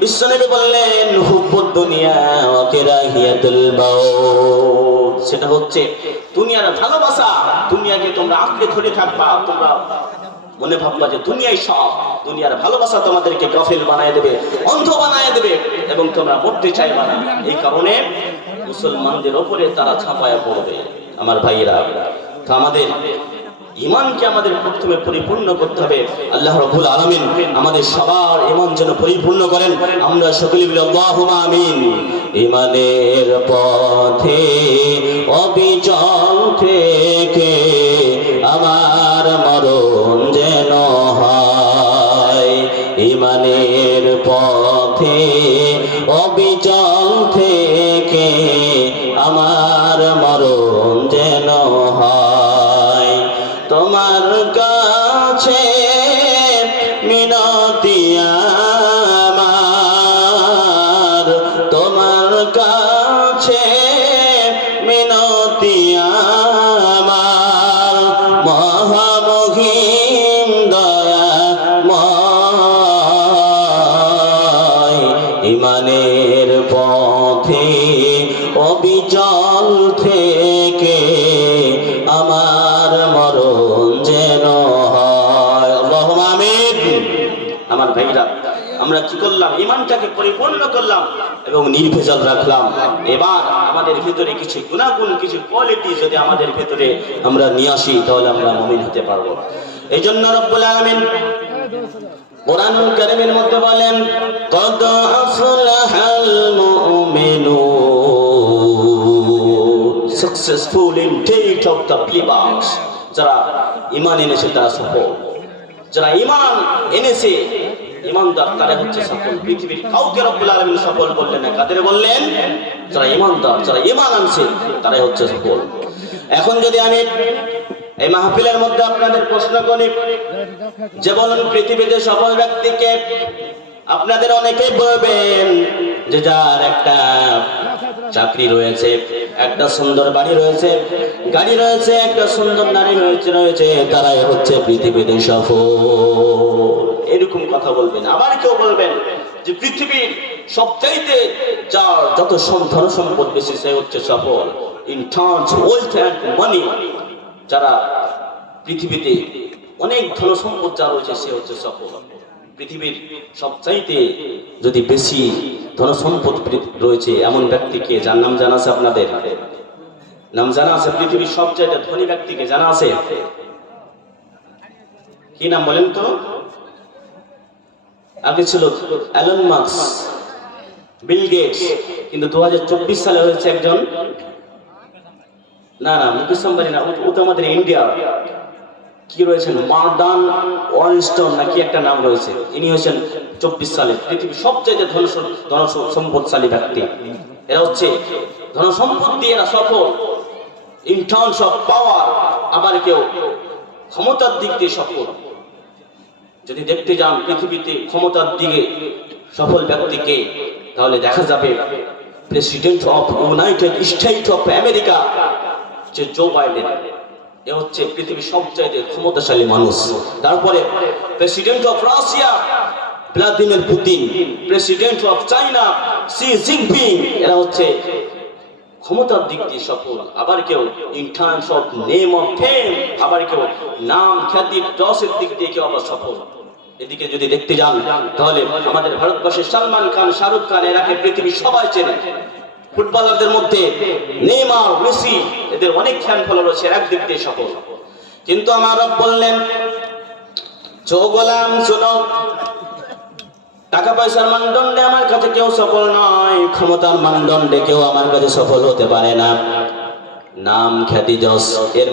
বিশ্বনবী বললেন হুব্বুদ দুনিয়া ওয়া কিরাহিয়াতুল মাউত, সেটা হচ্ছে দুনিয়ার ভালোবাসা। দুনিয়াকে তোমরা আঁকড়ে ধরে থাকবা, তোমরা মনে ভাববা যে দুনিয়াই সব। দুনিয়ার ভালোবাসা তোমাদেরকে গাফিল বানায় দেবে, অন্ধ বানায় দেবে, এবং তোমরা মরতে চাইবা না। এই কারণে মুসলমানদের উপরে তারা ছাপায়া পড়বে। আমার ভাইয়েরা, তো আমাদের ঈমানকে আমাদের প্রথমে পরিপূর্ণ করতে হবে। আল্লাহ রাব্বুল আলামিন আমাদের সবার ঈমান যেন পরিপূর্ণ করেন। আমরা সকলে বলি আল্লাহুম্মা আমিন। ঈমানের পথে অবিচল থেকে আমার মরণ যেন হয়। ঈমানের পথে অবিচল থেকে আমার মরণ যেন হয়। তোমার কাছে মিনতি আমার, তোমার কাছে মিনতি আমার, মহামহিম দয়াময়। ঈমানের পথে অবিচল থেকে আমার মরণ যেন হয়। আল্লাহুম্মা আমিন। আমার ভাইরা, আমরা কি করলাম? ঈমানটাকে পরিপূর্ণ করলাম এবং নির্ভেজাল রাখলাম। এবার আমাদের ভিতরে কিছু গুণাগুণ, কিছু কোয়ালিটি যদি আমাদের ভিতরে আমরা নিয়ে আসি, তাহলে আমরা মুমিন হতে পারবো। এই জন্য রব্বুল আলামিন কোরআনুল কারীমের মধ্যে বলেন, কদ আফলাহাল মুমিনুন, successful indeed of the believers, যারা ঈমান এনেছে তারা সফল। যারা ঈমান এনেছে, ঈমানদার, তারা হচ্ছে সফল। পৃথিবীর কাউকে রব্বুল আলামিন সফল বললেন না, কাদের বললেন? যারা ঈমানদার, যারা ঈমান আনছে, তারাই হচ্ছে সফল। এখন যদি আমি এই মাহফিলের মধ্যে আপনাদের প্রশ্ন করি যে বলুন পৃথিবীতে সফল ব্যক্তিকে, আপনাদের অনেকেই বলবেন যে যার একটা চাকরি রয়েছে, একটা সুন্দর বাড়ি রয়েছে, গাড়ি রয়েছে, একটা সুন্দর নারী রয়েছে, তারাই হচ্ছে পৃথিবীতে সফল। এরকম কথা বলবেন। আবার কেউ বলবেন যে পৃথিবীর সবচাইতে যার যত ধন সম্পদ বেশি, সে হচ্ছে সফল। ইন টার্মস ওয়েলথ এন্ড মানি, যারা পৃথিবীতে অনেক ধন সম্পদ যা রয়েছে, সে হচ্ছে সফল। পৃথিবীর সবচাইতে যদি বেশি ধন সম্পদ রয়েছে এমন ব্যক্তিকে, যার নাম জানা আছে? আপনাদের নাম জানা আছে? পৃথিবীর সবচাইতে ধনী ব্যক্তিকে জানা আছে? কি নাম বলেন তো? আগে ছিল এলন মাস্ক, বিল গেটস, কিন্তু 2024 সালে হয়েছে একজন, না মুকেশ আম্বানি না, ও তো আমাদের ইন্ডিয়া। কি রয়েছেন? মার্ডান ওয়ার্নস্টোন না কি একটা নাম রয়েছে। ইনি হয়েছেন 24 সালে পৃথিবীর সবচেয়ে ধন সম্পদশালী ব্যক্তি। এরা হচ্ছে ধন সম্পদ দিয়ে এরা সফল, ইন টার্মস অফ পাওয়ার। আবার কেউ ক্ষমতার দিক দিয়ে সফল। যদি দেখতে যান পৃথিবীতে ক্ষমতার দিকে সফল ব্যক্তিকে, তাহলে দেখা যাবে president of United state of America যে জো বাইডেন, এ হচ্ছে পৃথিবীর সবচাইতে ক্ষমতাশালী মানুষ। তারপরে president of Russia Vladimir Putin, president of China Xi Jinping, এরা হচ্ছে ক্ষমতার দিক দিয়ে সফল। আবার কেউ in terms of name of fame, আবার কেউ নাম খ্যাতি যশের দিক দিয়ে কেউ আবার সফল। এদিকে যদি দেখতে যান তাহলে আমাদের ভারতবর্ষের সালমান খান, শাহরুখ খান, এরাকে পৃথিবীর সবাই চেনে। ফুটবলারদের মধ্যে নেইমার, মেসি, এদের অনেক ফ্যান ফলোয়ার রয়েছে, একদিক দিয়ে সফল। কিন্তু আমার রব বললেন, চো গোলাম শোনো, টাকা পয়সার মানদণ্ডে আমার কাছে কেউ সফল নয়, ক্ষমতার মানদণ্ডে কেউ আমার কাছে সফল হতে পারে না। নাম খ্যাতি যশ এর